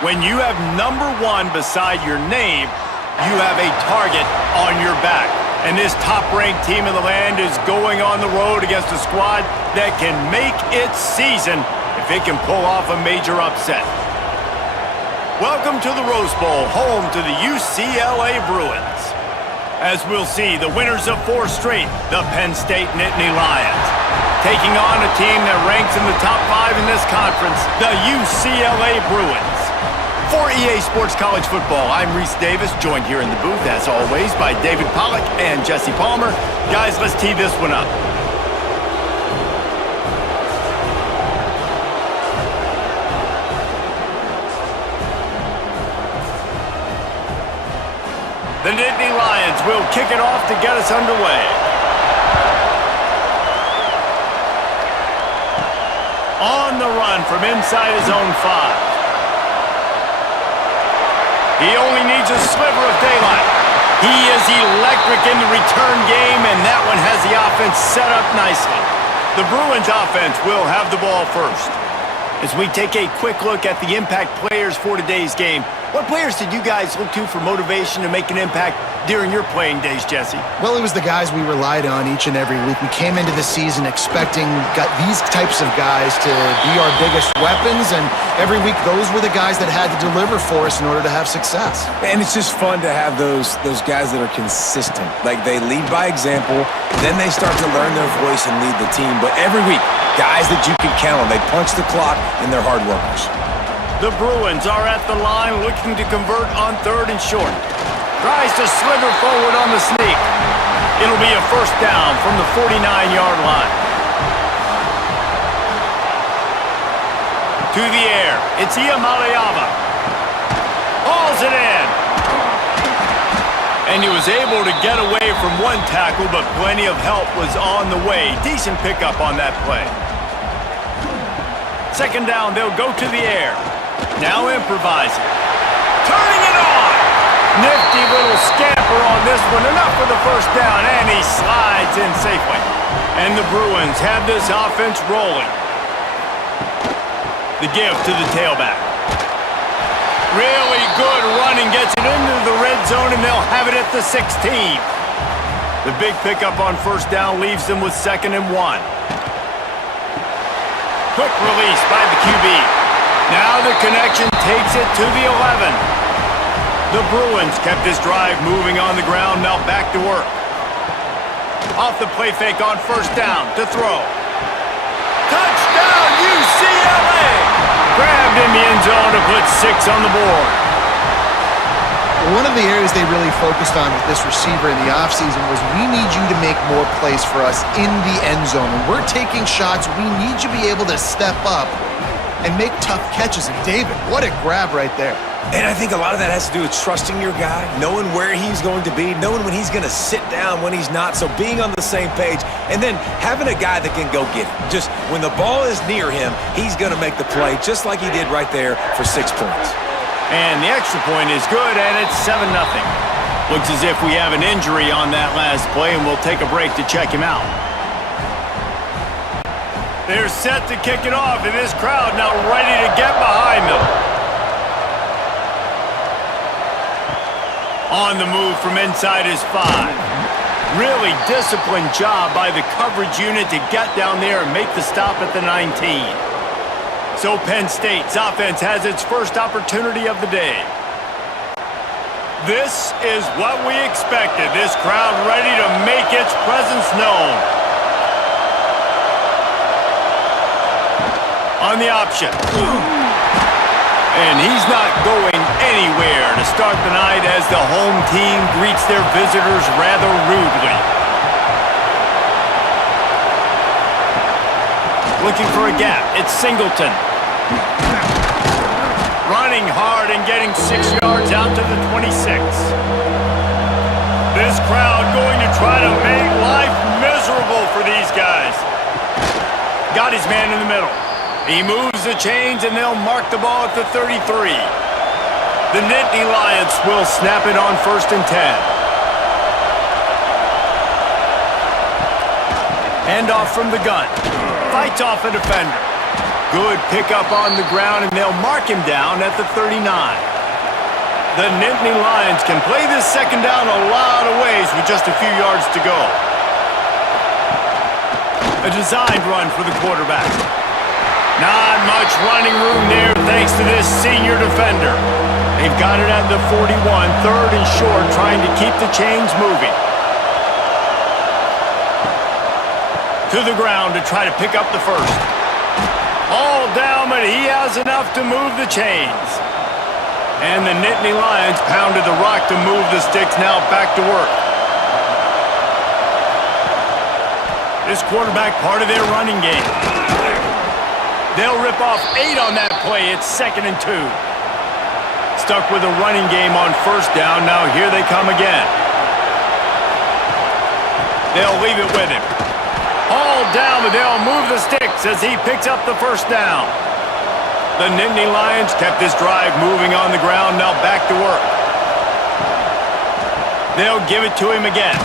When you have #1 beside your name, you have a target on your back. And this top-ranked team in the land is going on the road against a squad that can make its season if it can pull off a major upset. Welcome to the Rose Bowl, home to the UCLA Bruins. As we'll see, the winners of 4 straight, the Penn State Nittany Lions, taking on a team that ranks in the top 5 in this conference, the UCLA Bruins. For EA Sports College Football, I'm Reese Davis, joined here in the booth, as always, by David Pollack and Jesse Palmer. Guys, let's tee this one up. The Nittany Lions will kick it off to get us underway. On the run from inside his own 5. He only needs a sliver of daylight. He is electric in the return game, and that one has the offense set up nicely. The Bruins offense will have the ball first. As we take a quick look at the impact players for today's game, what players did you guys look to for motivation to make an impact during your playing days, Jesse? Well, it was the guys we relied on each and every week. We came into the season expecting these types of guys to be our biggest weapons, and every week those were the guys that had to deliver for us in order to have success. And it's just fun to have those guys that are consistent. Like, they lead by example, then they start to learn their voice and lead the team. But every week, guys that you can count on. They punch the clock, and they're hard workers. The Bruins are at the line looking to convert on 3rd and short. Tries to slither forward on the sneak. It'll be a first down from the 49-yard line. To the air, it's Iamaleava. Hauls it in. And he was able to get away from one tackle, but plenty of help was on the way. Decent pickup on that play. 2nd down, they'll go to the air. Now improvising. Turning it on! Nifty little scamper on this one. Enough for the first down, and he slides in safely. And the Bruins have this offense rolling. The give to the tailback. Really good running, gets it into the red zone, and they'll have it at the 16. The big pickup on first down leaves them with 2nd and 1. Quick release by the QB. Now the connection takes it to the 11. The Bruins kept this drive moving on the ground, now back to work. Off the play fake on first down to throw. Touchdown UCLA! Grabbed in the end zone to put 6 on the board. One of the areas they really focused on with this receiver in the offseason was, we need you to make more plays for us in the end zone. When we're taking shots, we need you to be able to step up and make tough catches. And David, what a grab right there. And I think a lot of that has to do with trusting your guy, knowing where he's going to be, knowing when he's going to sit down, when he's not, so being on the same page, and then having a guy that can go get it. Just when the ball is near him, he's going to make the play, just like he did right there for 6 points. And the extra point is good, and it's 7-0. Looks as if we have an injury on that last play, and we'll take a break to check him out. They're set to kick it off, and this crowd now ready to get behind them. On the move from inside his 5. Really disciplined job by the coverage unit to get down there and make the stop at the 19. So Penn State's offense has its first opportunity of the day. This is what we expected. This crowd ready to make its presence known. On the option. And he's not going anywhere to start the night as the home team greets their visitors rather rudely. Looking for a gap. It's Singleton. Running hard and getting 6 yards out to the 26. This crowd going to try to make life miserable for these guys. Got his man in the middle. He moves the chains, and they'll mark the ball at the 33. The Nittany Lions will snap it on 1st and 10. Hand off from the gun. Fights off a defender. Good pickup on the ground, and they'll mark him down at the 39. The Nittany Lions can play this second down a lot of ways with just a few yards to go. A designed run for the quarterback. Not much running room there thanks to this senior defender. They've got it at the 41, third and short, trying to keep the chains moving. To the ground to try to pick up the first. All down, but he has enough to move the chains. And the Nittany Lions pounded the rock to move the sticks, now back to work. This quarterback part of their running game. They'll rip off 8 on that play. It's 2nd and 2. Stuck with a running game on first down. Now here they come again. They'll leave it with him. All down, but they'll move the sticks as he picks up the first down. The Nittany Lions kept this drive moving on the ground, now back to work. They'll give it to him again.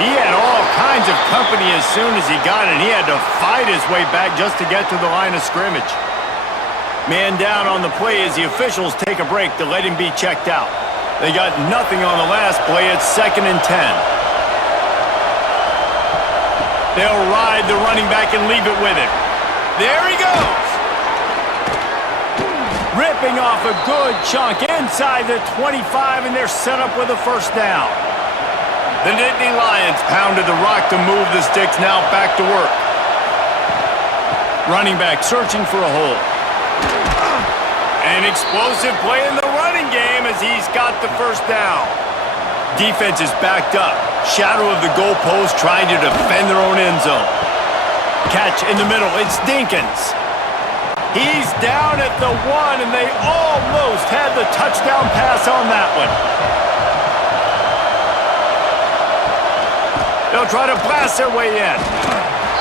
He had all kinds of company as soon as he got it. He had to fight his way back just to get to the line of scrimmage. Man down on the play as the officials take a break to let him be checked out. They got nothing on the last play. It's 2nd and 10. They'll ride the running back and leave it with him. There he goes. Ripping off a good chunk inside the 25, and they're set up with a first down. The Nittany Lions pounded the rock to move the sticks, now back to work. Running back searching for a hole. An explosive play in the running game as he's got the first down. Defense is backed up. Shadow of the goalpost trying to defend their own end zone. Catch in the middle. It's Dinkins. He's down at the 1, and they almost had the touchdown pass on that one. They'll try to blast their way in.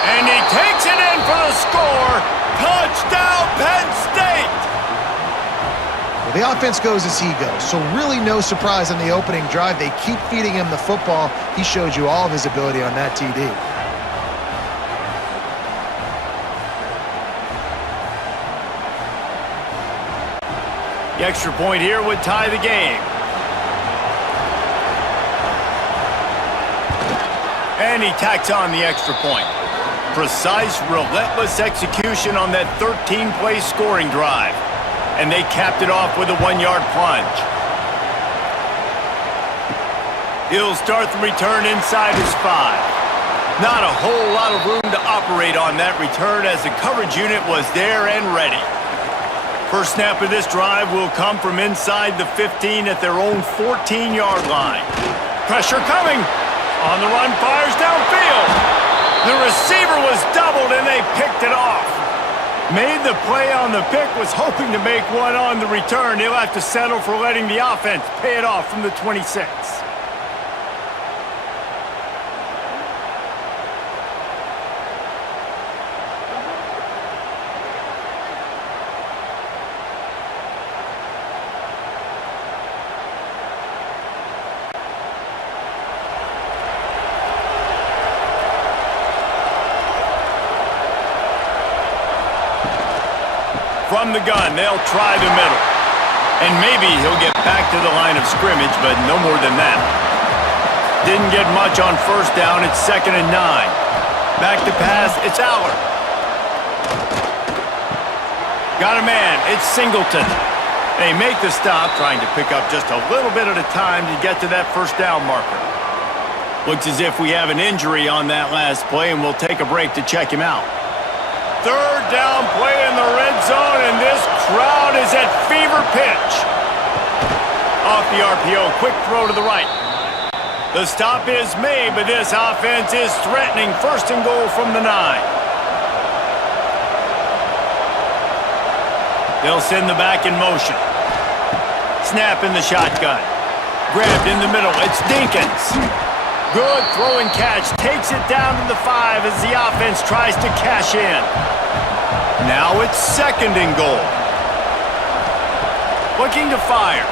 And he takes it in for the score. Touchdown, Penn State! Well, the offense goes as he goes, so really no surprise on the opening drive. They keep feeding him the football. He showed you all of his ability on that TD. The extra point here would tie the game. And he tacks on the extra point. Precise, relentless execution on that 13-play scoring drive. And they capped it off with a 1-yard plunge. He'll start the return inside his 5. Not a whole lot of room to operate on that return as the coverage unit was there and ready. First snap of this drive will come from inside the 15 at their own 14-yard line. Pressure coming. On the run, fires downfield. The receiver was doubled, and they picked it off. Made the play on the pick, was hoping to make one on the return. He'll have to settle for letting the offense pay it off from the 26. From the gun, they'll try the middle. And maybe he'll get back to the line of scrimmage, but no more than that. Didn't get much on first down. It's 2nd and 9. Back to pass. It's Aller. Got a man. It's Singleton. They make the stop, trying to pick up just a little bit at a time to get to that first down marker. Looks as if we have an injury on that last play, and we'll take a break to check him out. Third down play in the red zone, and this crowd is at fever pitch. Off the RPO, quick throw to the right. The stop is made, but this offense is threatening. First and goal from the 9. They'll send the back in motion. Snap in the shotgun. Grabbed in the middle. It's Dinkins. Good throw and catch. Takes it down to the 5 as the offense tries to cash in. Now it's 2nd and goal. Looking to fire.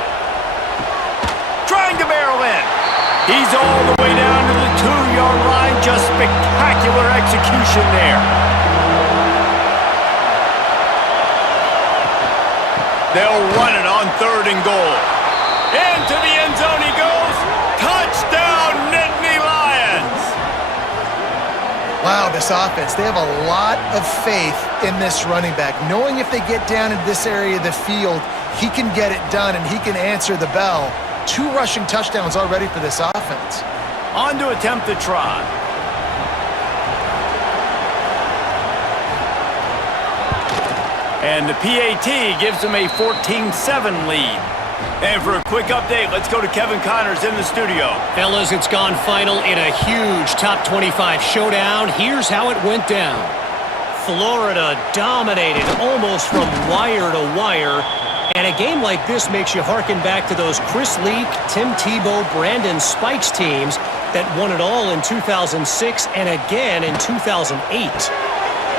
Trying to barrel in. He's all the way down to the 2-yard line. Just spectacular execution there. They'll run it on 3rd and goal. Into the end zone he goes. Touchdown, Nittany Lions! Wow, this offense, they have a lot of faith in this running back. Knowing if they get down in this area of the field, he can get it done and he can answer the bell. 2 rushing touchdowns already for this offense. On to attempt the try. And the PAT gives them a 14-7 lead. And for a quick update, let's go to Kevin Connors in the studio. Fellas, it's gone final in a huge top 25 showdown. Here's how it went down. Florida dominated almost from wire to wire. And a game like this makes you hearken back to those Chris Leak, Tim Tebow, Brandon Spikes teams that won it all in 2006 and again in 2008.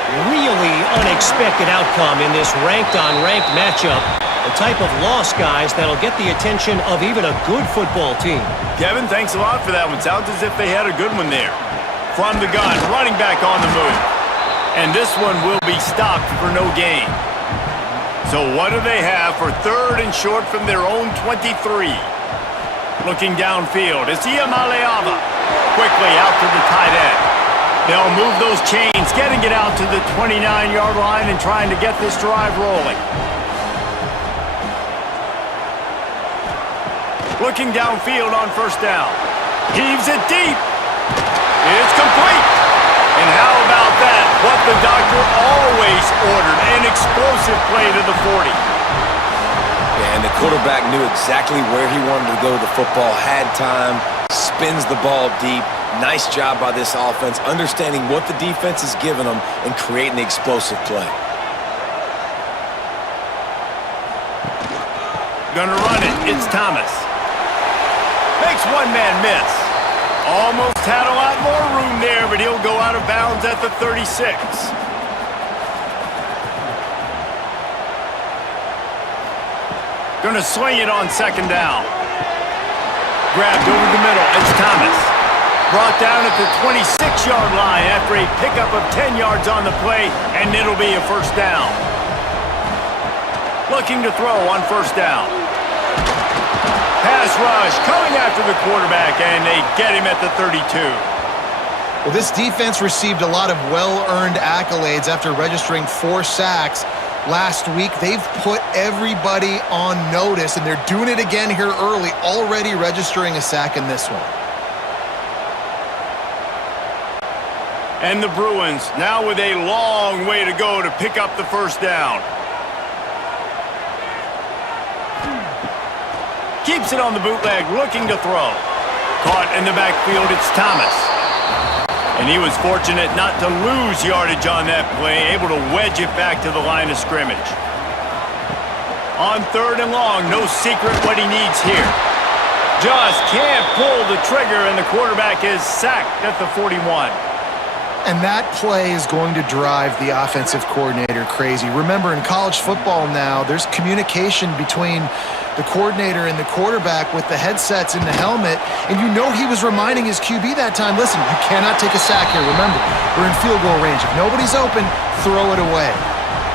Really unexpected outcome in this ranked-on-ranked matchup. The type of loss, guys, that'll get the attention of even a good football team. Kevin, thanks a lot for that one. Sounds as if they had a good one there. From the gun, running back on the move. And this one will be stopped for no gain. So what do they have for 3rd and short from their own 23? Looking downfield, it's Iamaleava. Quickly out to the tight end. They'll move those chains, getting it out to the 29-yard line and trying to get this drive rolling. Looking downfield on 1st down. Heaves it deep. It's complete. And how about that? What the doctor always ordered, an explosive play to the 40. Yeah, and the quarterback knew exactly where he wanted to go with the football, had time, spins the ball deep. Nice job by this offense, understanding what the defense is giving them and creating the explosive play. Gonna run it. It's Thomas. Makes one man miss. Almost had a lot more room there, but he'll go out of bounds at the 36. Gonna swing it on 2nd down. Grabbed over the middle. It's Thomas. Brought down at the 26-yard line after a pickup of 10 yards on the play, and it'll be a 1st down. Looking to throw on 1st down. Pass rush coming after the quarterback, and they get him at the 32. Well, this defense received a lot of well-earned accolades after registering 4 sacks last week. They've put everybody on notice, and they're doing it again here early, already registering a sack in this one. And the Bruins now with a long way to go to pick up the 1st down. Keeps it on the bootleg, looking to throw. Caught in the backfield, it's Thomas. And he was fortunate not to lose yardage on that play, able to wedge it back to the line of scrimmage. On 3rd and long, no secret what he needs here. Just can't pull the trigger, and the quarterback is sacked at the 41. And that play is going to drive the offensive coordinator crazy. Remember, in college football now, there's communication between the coordinator and the quarterback with the headsets in the helmet, and you know he was reminding his QB that time, listen, you cannot take a sack here. Remember, we're in field goal range. If nobody's open, throw it away.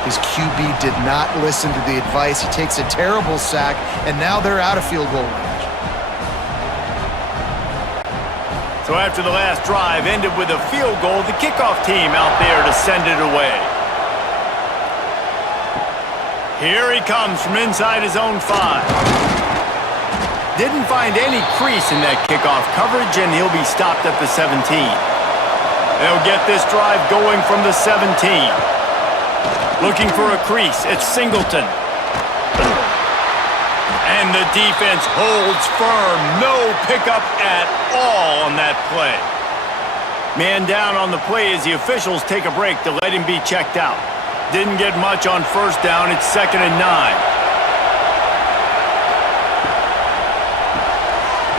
His QB did not listen to the advice. He takes a terrible sack, and now they're out of field goal range. So after the last drive ended with a field goal, the kickoff team out there to send it away. Here he comes from inside his own 5. Didn't find any crease in that kickoff coverage, and he'll be stopped at the 17. They'll get this drive going from the 17. Looking for a crease, it's Singleton. And the defense holds firm. No pickup at all on that play. Man down on the play as the officials take a break to let him be checked out. Didn't get much on 1st down. It's 2nd and 9.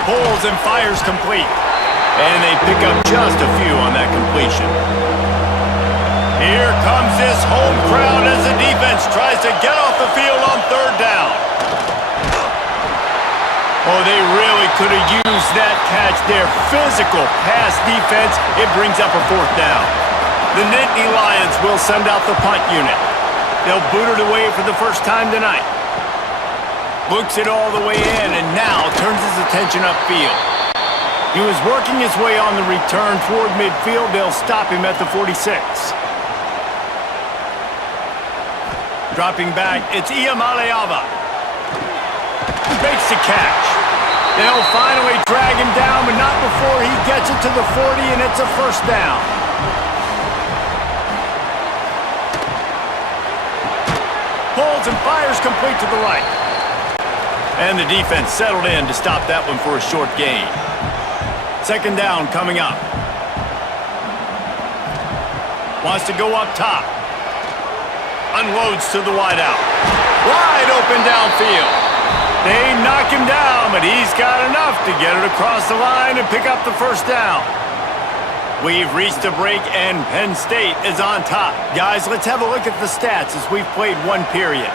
Pulls and fires complete. And they pick up just a few on that completion. Here comes this home crowd as the defense tries to get off the field on 3rd down. Oh, they really could have used that catch there. Physical pass defense. It brings up a 4th down. The Nittany Lions will send out the punt unit. They'll boot it away for the first time tonight. Hooks it all the way in and now turns his attention upfield. He was working his way on the return toward midfield. They'll stop him at the 46. Dropping back, it's Iamaleava. Makes the catch. They'll finally drag him down, but not before he gets it to the 40, and it's a first down. Pulls and fires complete to the right. And the defense settled in to stop that one for a short gain. Second down coming up. Wants to go up top. Unloads to the wideout. Wide open downfield. They knock him down, but he's got enough to get it across the line and pick up the first down. We've reached a break, and Penn State is on top. Guys, let's have a look at the stats as we've played one period.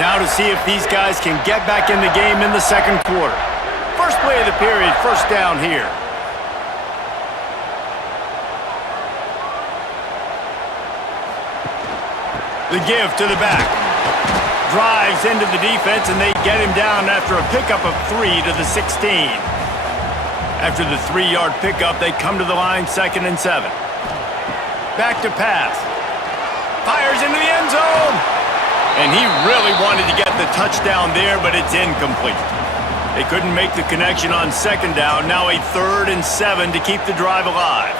Now to see if these guys can get back in the game in the second quarter. First play of the period, first down here. The give to the back. Drives into the defense, and they get him down after a pickup of 3 to the 16. After the 3-yard pickup, they come to the line, 2nd and 7. Back to pass. Fires into the end zone. And he really wanted to get the touchdown there, but it's incomplete. They couldn't make the connection on second down. Now a 3rd and 7 to keep the drive alive.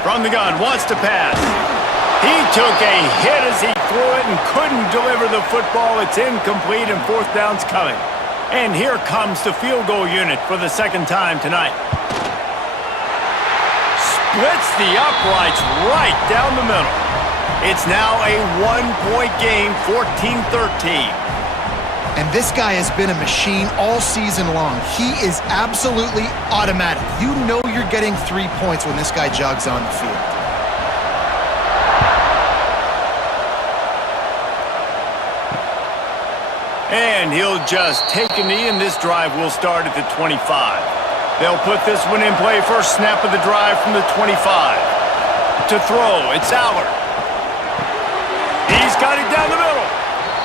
From the gun, wants to pass. He took a hit as he threw it and couldn't deliver the football. It's incomplete, and 4th down's coming. And here comes the field goal unit for the second time tonight. Splits the uprights right down the middle. It's now a 1-point game, 14-13. And this guy has been a machine all season long. He is absolutely automatic. You know you're getting 3 points when this guy jogs on the field. And he'll just take a knee, and this drive will start at the 25. They'll put this one in play. First snap of the drive from the 25. To throw, it's Allard. He's got it down the middle.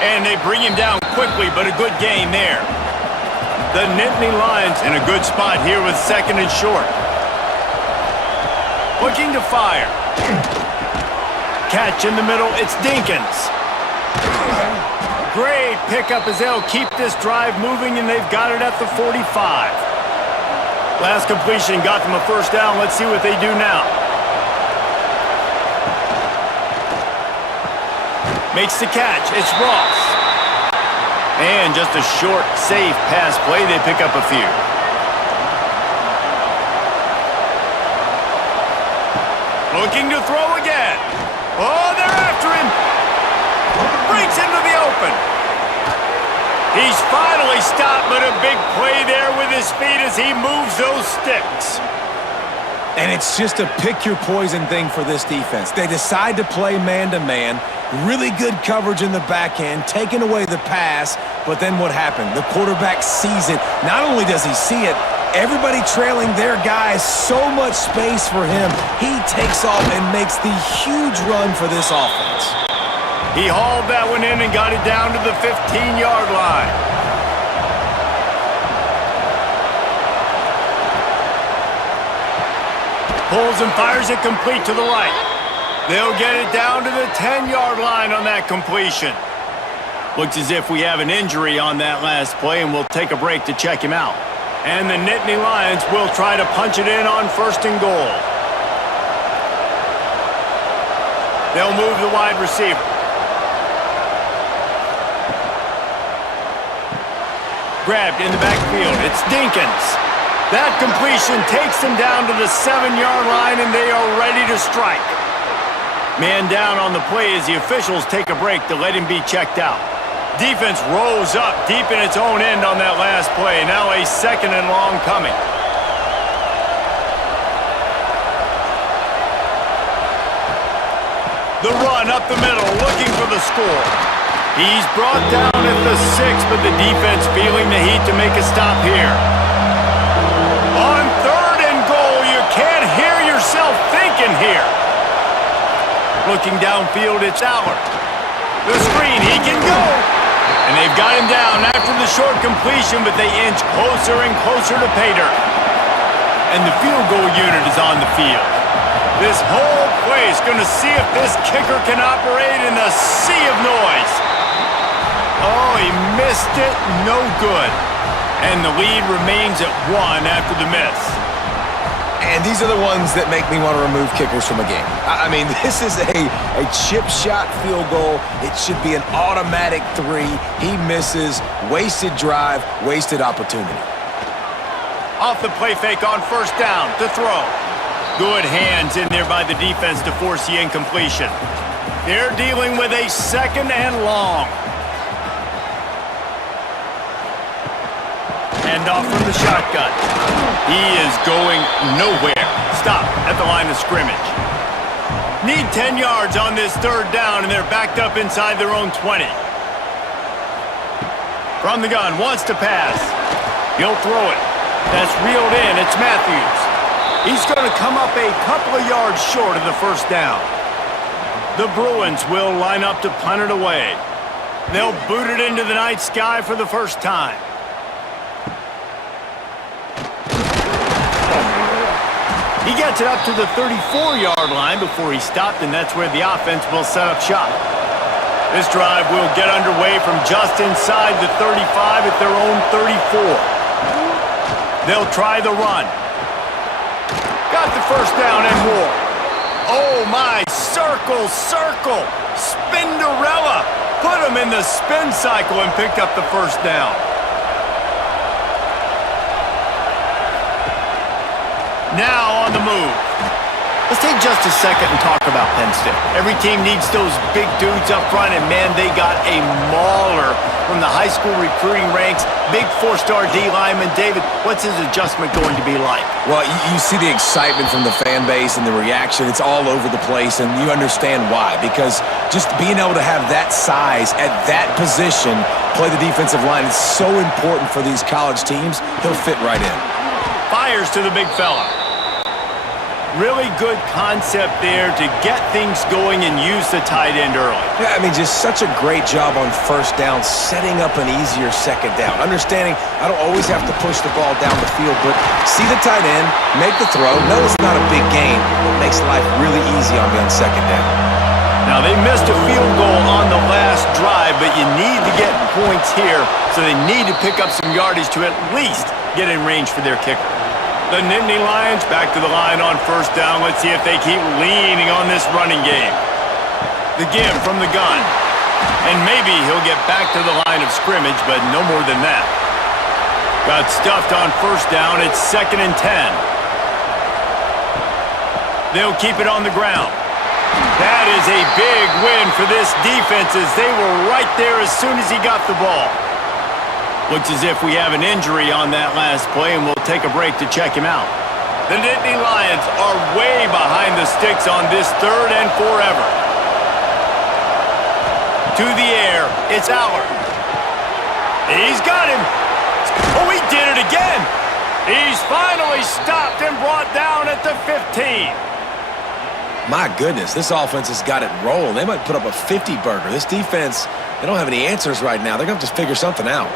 And they bring him down quickly, but a good gain there. The Nittany Lions in a good spot here with 2nd and short. Looking to fire. Catch in the middle, it's Dinkins. Great pickup as they'll keep this drive moving, and they've got it at the 45. Last completion got them a first down. Let's see what they do now. Makes the catch. It's Ross. And just a short, safe pass play. They pick up a few. Looking to throw again. Oh, they're after him. Breaks into the open. He's finally stopped, but a big play there with his feet as he moves those sticks. And it's just a pick-your-poison thing for this defense. They decide to play man-to-man. Really good coverage in the back end, taking away the pass, but then what happened? The quarterback sees it. Not only does he see it, everybody trailing their guys, so much space for him. He takes off and makes the huge run for this offense. He hauled that one in and got it down to the 15-yard line. Pulls and fires it complete to the right. They'll get it down to the 10-yard line on that completion. Looks as if we have an injury on that last play, and we'll take a break to check him out. And the Nittany Lions will try to punch it in on 1st and goal. They'll move the wide receiver. Grabbed in the backfield. It's Dinkins. That completion takes them down to the 7-yard line, and they are ready to strike. Man down on the play as the officials take a break to let him be checked out. Defense rose up deep in its own end on that last play. Now a 2nd and long coming. The run up the middle, looking for the score. He's brought down at the 6, but the defense feeling the heat to make a stop here. On 3rd and goal, you can't hear yourself thinking here. Looking downfield, it's Allard. The screen, he can go. And they've got him down after the short completion, but they inch closer and closer to pay dirt. And the field goal unit is on the field. This whole place going to see if this kicker can operate in a sea of noise. Oh, he missed it. No good. And the lead remains at 1 after the miss. And these are the ones that make me want to remove kickers from a game. I mean, this is a chip shot field goal. It should be an automatic 3. He misses. Wasted drive, wasted opportunity. Off the play fake on first down to throw. Good hands in there by the defense to force the incompletion. They're dealing with a 2nd and long. Hand off from the shotgun. He is going nowhere. Stop at the line of scrimmage. Need 10 yards on this 3rd down, and they're backed up inside their own 20. From the gun, wants to pass. He'll throw it. That's reeled in. It's Matthews. He's going to come up a couple of yards short of the 1st down. The Bruins will line up to punt it away. They'll boot it into the night sky for the first time. He gets it up to the 34-yard line before he stopped, and that's where the offense will set up shop. This drive will get underway from just inside the 35 at their own 34. They'll try the run. Got the 1st down and more. Oh, my. Circle, circle. Spinderella. Put him in the spin cycle and picked up the 1st down. Now on the move. Let's take just a second and talk about Penn State. Every team needs those big dudes up front, and man, they got a mauler from the high school recruiting ranks. Big 4-star D lineman. David, what's his adjustment going to be like? Well, you see the excitement from the fan base and the reaction. It's all over the place, and you understand why. Because just being able to have that size at that position, play the defensive line, is so important for these college teams. He'll fit right in. Fires to the big fella. Really good concept there to get things going and use the tight end early. Yeah, I mean, just such a great job on 1st down, setting up an easier 2nd down. Understanding I don't always have to push the ball down the field, but see the tight end, make the throw. No, it's not a big gain. It makes life really easy on me on 2nd down. Now, they missed a field goal on the last drive, but you need to get points here, so they need to pick up some yardage to at least get in range for their kicker. The Nittany Lions back to the line on 1st down. Let's see if they keep leaning on this running game. The give from the gun. And maybe he'll get back to the line of scrimmage, but no more than that. Got stuffed on 1st down. It's 2nd and 10. They'll keep it on the ground. That is a big win for this defense, as they were right there as soon as he got the ball. Looks as if we have an injury on that last play, and we'll take a break to check him out. The Nittany Lions are way behind the sticks on this 3rd and forever. To the air, it's Allard. He's got him. Oh, he did it again. He's finally stopped and brought down at the 15. My goodness, this offense has got it rolling. They might put up a 50-burger. This defense, they don't have any answers right now. They're going to have to figure something out.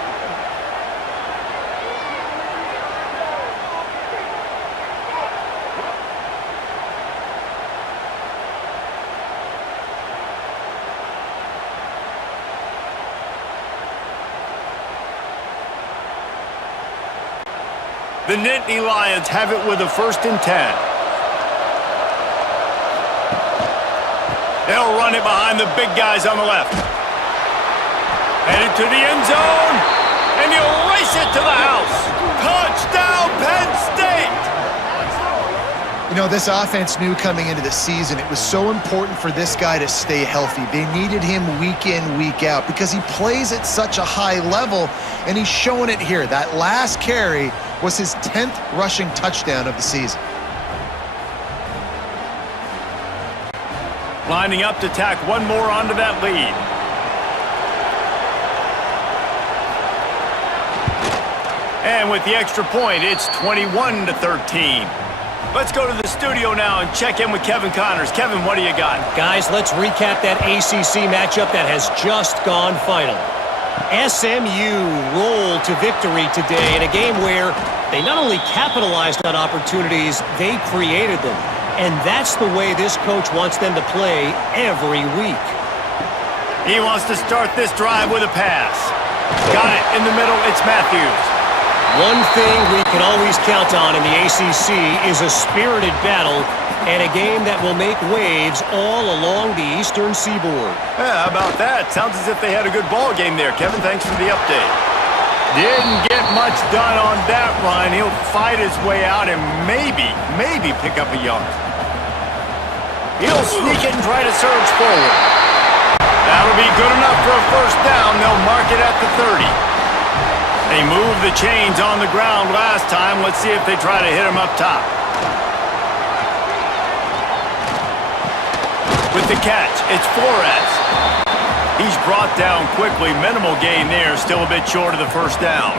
The Nittany Lions have it with a 1st and 10. They'll run it behind the big guys on the left. Headed to the end zone, and he'll race it to the house. Touchdown, Penn State! You know, this offense knew coming into the season it was so important for this guy to stay healthy. They needed him week in, week out, because he plays at such a high level, and he's showing it here. That last carry was his 10th rushing touchdown of the season. Lining up to tack one more onto that lead. And with the extra point, it's 21-13. Let's go to the studio now and check in with Kevin Connors. Kevin, what do you got? Guys, let's recap that ACC matchup that has just gone final. SMU rolled to victory today in a game where they not only capitalized on opportunities, they created them. And that's the way this coach wants them to play every week. He wants to start this drive with a pass. Got it in the middle. It's Matthews. One thing we can always count on in the ACC is a spirited battle and a game that will make waves all along the Eastern Seaboard. Yeah, how about that? Sounds as if they had a good ball game there. Kevin, thanks for the update. Didn't get much done on that run. He'll fight his way out and maybe pick up a yard. He'll sneak it and try to surge forward. That'll be good enough for a first down. They'll mark it at the 30. They moved the chains on the ground last time. Let's see if they try to hit him up top. With the catch, it's Flores. He's brought down quickly. Minimal gain there. Still a bit short of the first down.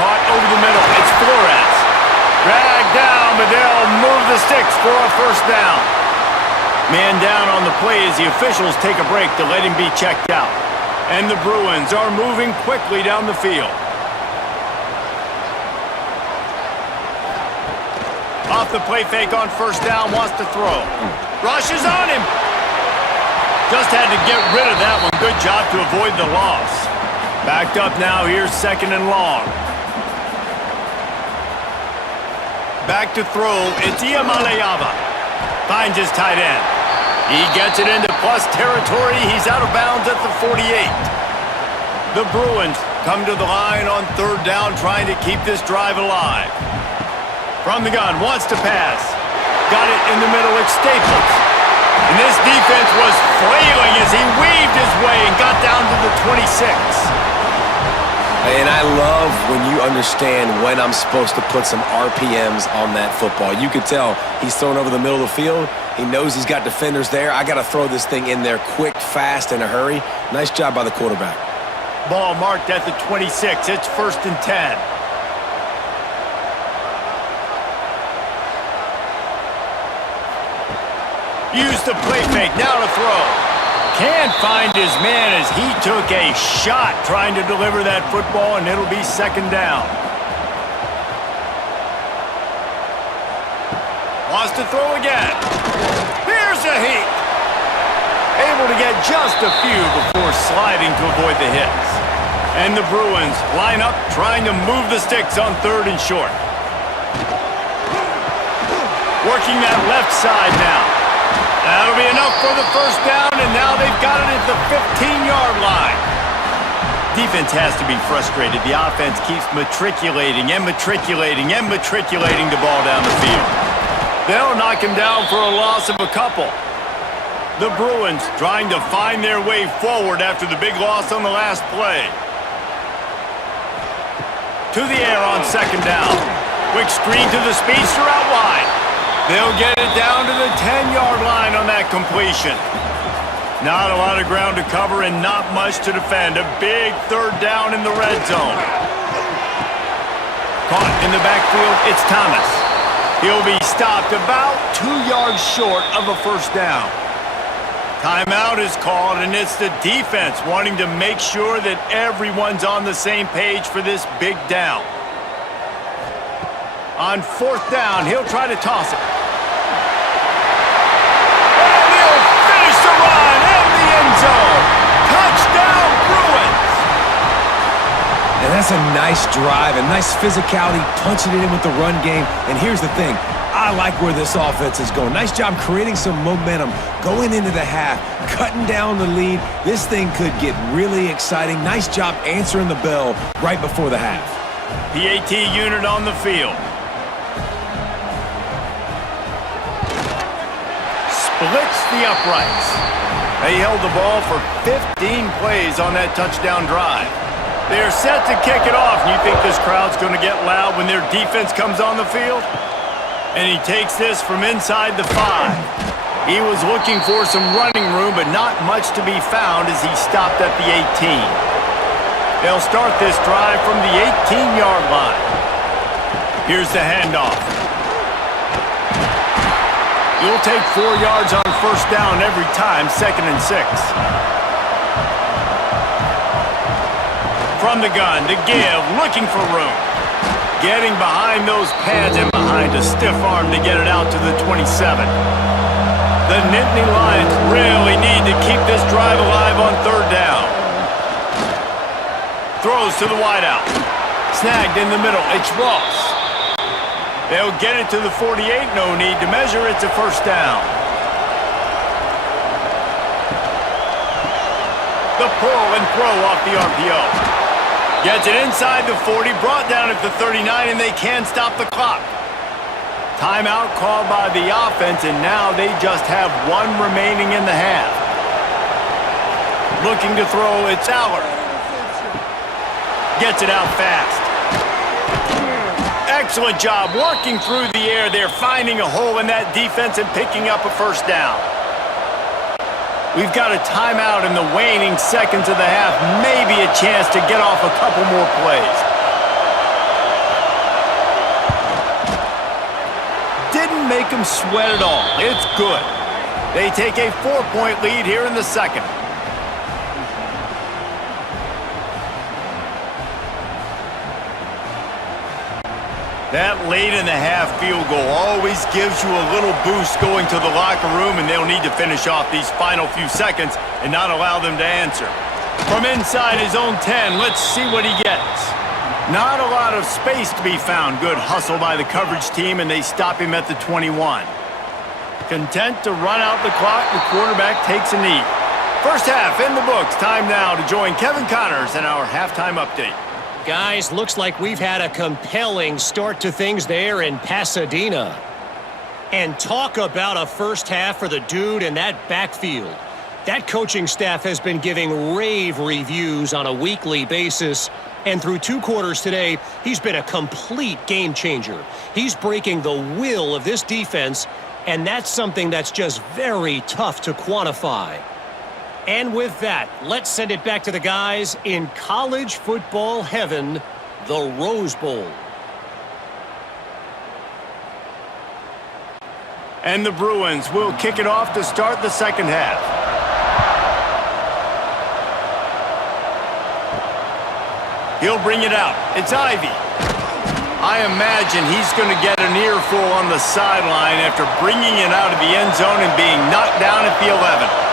Caught over the middle. It's Flores. Dragged down, but they'll move the sticks for a first down. Man down on the play as the officials take a break to let him be checked out. And the Bruins are moving quickly down the field. Off the play fake on first down, wants to throw. Rushes on him. Just had to get rid of that one. Good job to avoid the loss. Backed up now, here's second and long. Back to throw, it's Iamaleava. Finds his tight end. He gets it into plus territory. He's out of bounds at the 48. The Bruins come to the line on third down, trying to keep this drive alive. From the gun, wants to pass. Got it in the middle, it's Staples. And this defense was flailing as he weaved his way and got down to the 26. And I love when you understand when I'm supposed to put some RPMs on that football. You could tell he's thrown over the middle of the field. He knows he's got defenders there. I got to throw this thing in there quick, fast, in a hurry. Nice job by the quarterback. Ball marked at the 26. It's first and 10. Use the play fake. Now to throw. Can't find his man as he took a shot trying to deliver that football, and it'll be second down. Wants to throw again. Here's a heat. Able to get just a few before sliding to avoid the hits. And the Bruins line up trying to move the sticks on third and short. Working that left side now. That'll be enough for the first down, and now they've got it at the 15-yard line. Defense has to be frustrated. The offense keeps matriculating and matriculating and matriculating the ball down the field. They'll knock him down for a loss of a couple. The Bruins trying to find their way forward after the big loss on the last play. To the air on second down. Quick screen to the speedster out wide. They'll get it down to the 10-yard line on that completion. Not a lot of ground to cover and not much to defend. A big third down in the red zone. Caught in the backfield, it's Thomas. He'll be stopped about 2 yards short of a first down. Timeout is called, and it's the defense wanting to make sure that everyone's on the same page for this big down. On fourth down, he'll try to toss it. And he'll finish the run in the end zone. Touchdown, Bruins! And that's a nice drive, a nice physicality, punching it in with the run game. And here's the thing. I like where this offense is going. Nice job creating some momentum, going into the half, cutting down the lead. This thing could get really exciting. Nice job answering the bell right before the half. PAT unit on the field. Splits the uprights. They held the ball for 15 plays on that touchdown drive. They're set to kick it off. And you think this crowd's going to get loud when their defense comes on the field? And he takes this from inside the 5. He was looking for some running room, but not much to be found as he stopped at the 18. They'll start this drive from the 18-yard line. Here's the handoff. You'll take 4 yards on first down every time, 2nd and 6. From the gun, to give, looking for room. Getting behind those pads and behind a stiff arm to get it out to the 27. The Nittany Lions really need to keep this drive alive on 3rd down. Throws to the wideout. Snagged in the middle. It's Ross. They'll get it to the 48. No need to measure. It's a first down. The pull and throw off the RPO. Gets it inside the 40. Brought down at the 39, and they can stop the clock. Timeout called by the offense, and now they just have 1 remaining in the half. Looking to throw. It's Aller. Gets it out fast. Excellent job working through the air there, finding a hole in that defense and picking up a first down. We've got a timeout in the waning seconds of the half. Maybe a chance to get off a couple more plays. Didn't make them sweat at all. It's good. They take a 4-point lead here in the second. That late in the half field goal always gives you a little boost going to the locker room, and they'll need to finish off these final few seconds and not allow them to answer. From inside his own 10, let's see what he gets. Not a lot of space to be found. Good hustle by the coverage team, and they stop him at the 21. Content to run out the clock, the quarterback takes a knee. First half in the books. Time now to join Kevin Connors in our halftime update. Guys, looks like we've had a compelling start to things there in Pasadena. And talk about a first half for the dude in that backfield. That coaching staff has been giving rave reviews on a weekly basis. And through 2 quarters today, he's been a complete game changer. He's breaking the will of this defense, and that's something that's just very tough to quantify. And with that, let's send it back to the guys in college football heaven, the Rose Bowl. And the Bruins will kick it off to start the second half. He'll bring it out. It's Ivy. I imagine he's going to get an earful on the sideline after bringing it out of the end zone and being knocked down at the 11.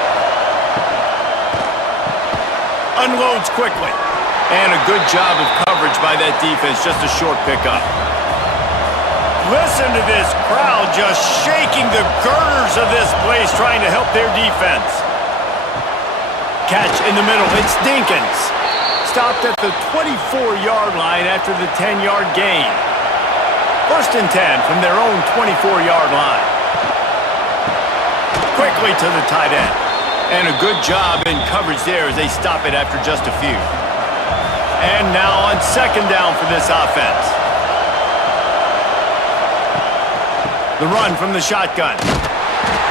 Unloads quickly. And a good job of coverage by that defense. Just a short pickup. Listen to this crowd just shaking the girders of this place trying to help their defense. Catch in the middle. It's Dinkins. Stopped at the 24-yard line after the 10-yard gain. 1st and 10 from their own 24-yard line. Quickly to the tight end. And a good job in coverage there as they stop it after just a few. And now on 2nd down for this offense. The run from the shotgun.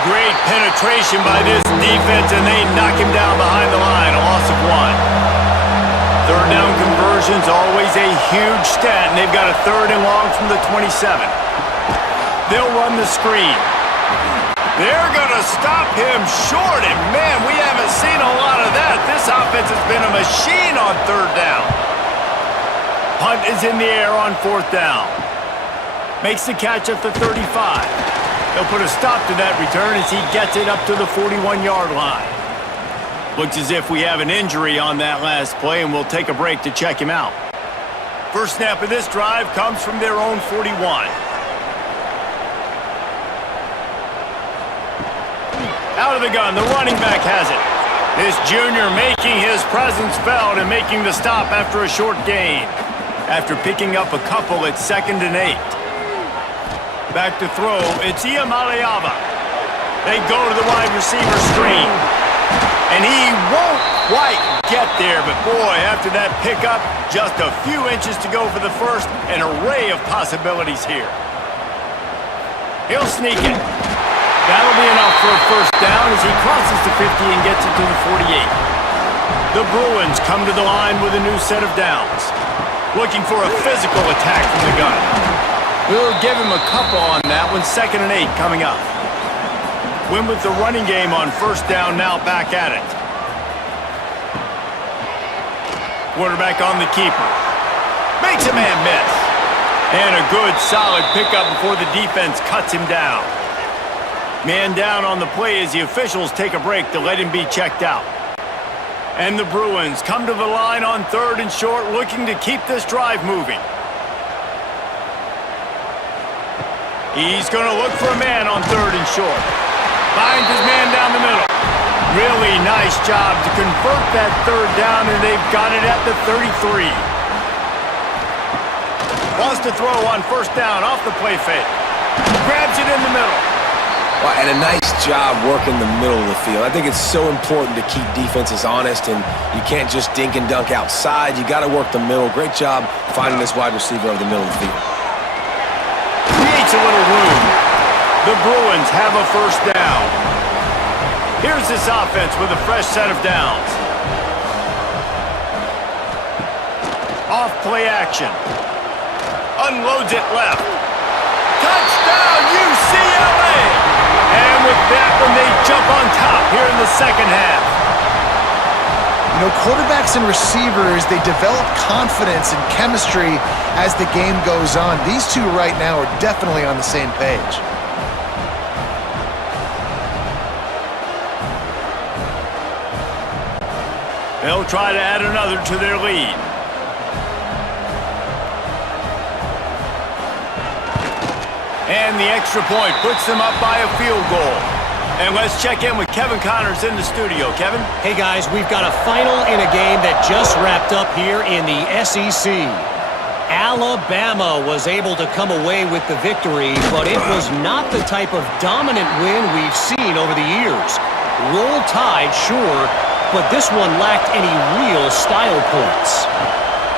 Great penetration by this defense, and they knock him down behind the line. A loss of 1. 3rd down conversion's always a huge stat, and they've got a 3rd and long from the 27. They'll run the screen. They're going to stop him short, and man, we haven't seen a lot of that. This offense has been a machine on 3rd down. Punt is in the air on 4th down. Makes the catch at the 35. They'll put a stop to that return as he gets it up to the 41-yard line. Looks as if we have an injury on that last play, and we'll take a break to check him out. First snap of this drive comes from their own 41. Out of the gun, the running back has it. This junior making his presence felt and making the stop after a short gain. After picking up a couple at 2nd and 8. Back to throw, it's Iamaleava. They go to the wide receiver screen. And he won't quite get there, but boy, after that pickup, just a few inches to go for the first, an array of possibilities here. He'll sneak it. That'll be enough for a first down as he crosses the 50 and gets it to the 48. The Bruins come to the line with a new set of downs, looking for a physical attack from the gun. We'll give him a couple on that one, 2nd and 8 coming up. Win with the running game on first down, now back at it. Quarterback on the keeper. Makes a man miss. And a good, solid pickup before the defense cuts him down. Man down on the play as the officials take a break to let him be checked out. And the Bruins come to the line on 3rd and short, looking to keep this drive moving. He's going to look for a man on 3rd and short. Finds his man down the middle. Really nice job to convert that 3rd down, and they've got it at the 33. Wants to throw on first down off the play fake. Grabs it in the middle. Well, and a nice job working the middle of the field. I think it's so important to keep defenses honest, and you can't just dink and dunk outside. You got to work the middle. Great job finding this wide receiver over the middle of the field. Creates a little room. The Bruins have a first down. Here's this offense with a fresh set of downs. Off play action. Unloads it left. Touchdown, UCLA! And with that one, they jump on top here in the second half. You know, quarterbacks and receivers, they develop confidence and chemistry as the game goes on. These two right now are definitely on the same page. They'll try to add another to their lead. And the extra point puts them up by a field goal. And let's check in with Kevin Connors in the studio. Kevin? Hey, guys, we've got a final in a game that just wrapped up here in the SEC. Alabama was able to come away with the victory, but it was not the type of dominant win we've seen over the years. Roll Tide, sure, but this one lacked any real style points.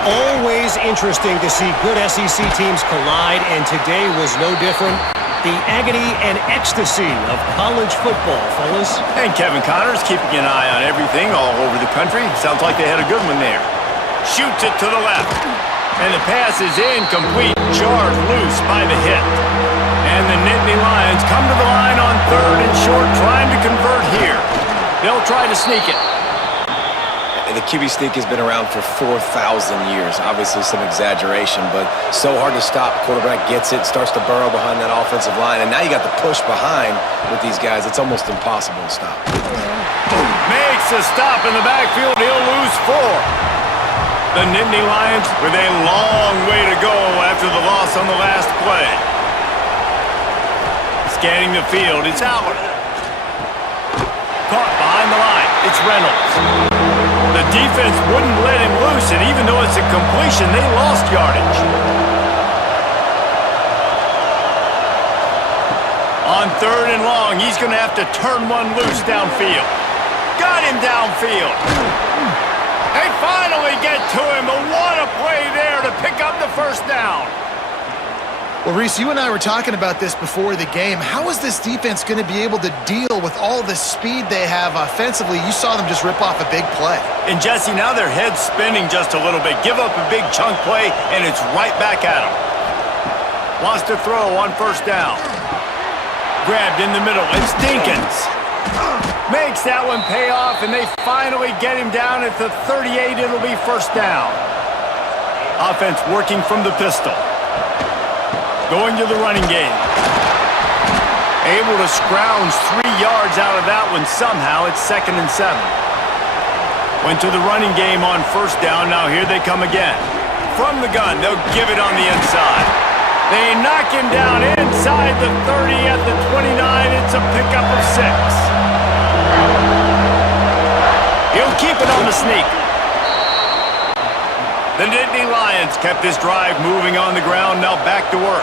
Always interesting to see good SEC teams collide, and today was no different. The agony and ecstasy of college football, fellas. And Kevin Connors keeping an eye on everything all over the country. Sounds like they had a good one there. Shoots it to the left. And the pass is incomplete, jarred loose by the hit. And the Nittany Lions come to the line on 3rd and short, trying to convert here. They'll try to sneak it. The QB sneak has been around for 4,000 years. Obviously some exaggeration, but so hard to stop. Quarterback gets it, starts to burrow behind that offensive line, and now you got the push behind with these guys. It's almost impossible to stop. Makes a stop in the backfield. He'll lose 4. The Nittany Lions with a long way to go after the loss on the last play. Scanning the field, it's Howard. Caught behind the line, it's Reynolds. The defense wouldn't let him loose, and even though it's a completion, they lost yardage. On 3rd and long, he's going to have to turn one loose downfield. Got him downfield. They finally get to him, but what a play there to pick up the first down. Well, Reese, you and I were talking about this before the game. How is this defense going to be able to deal with all the speed they have offensively? You saw them just rip off a big play. And Jesse, now their head's spinning just a little bit. Give up a big chunk play, and it's right back at them. Wants to throw on first down. Grabbed in the middle. It's Dinkins. Makes that one pay off, and they finally get him down at the 38. It'll be first down. Offense working from the pistol. Going to the running game. Able to scrounge 3 yards out of that one somehow. It's 2nd and 7. Went to the running game on first down. Now here they come again. From the gun, they'll give it on the inside. They knock him down inside the 30 at the 29. It's a pickup of 6. He'll keep it on the sneak. The Nittany Lions kept this drive moving on the ground. Now back to work.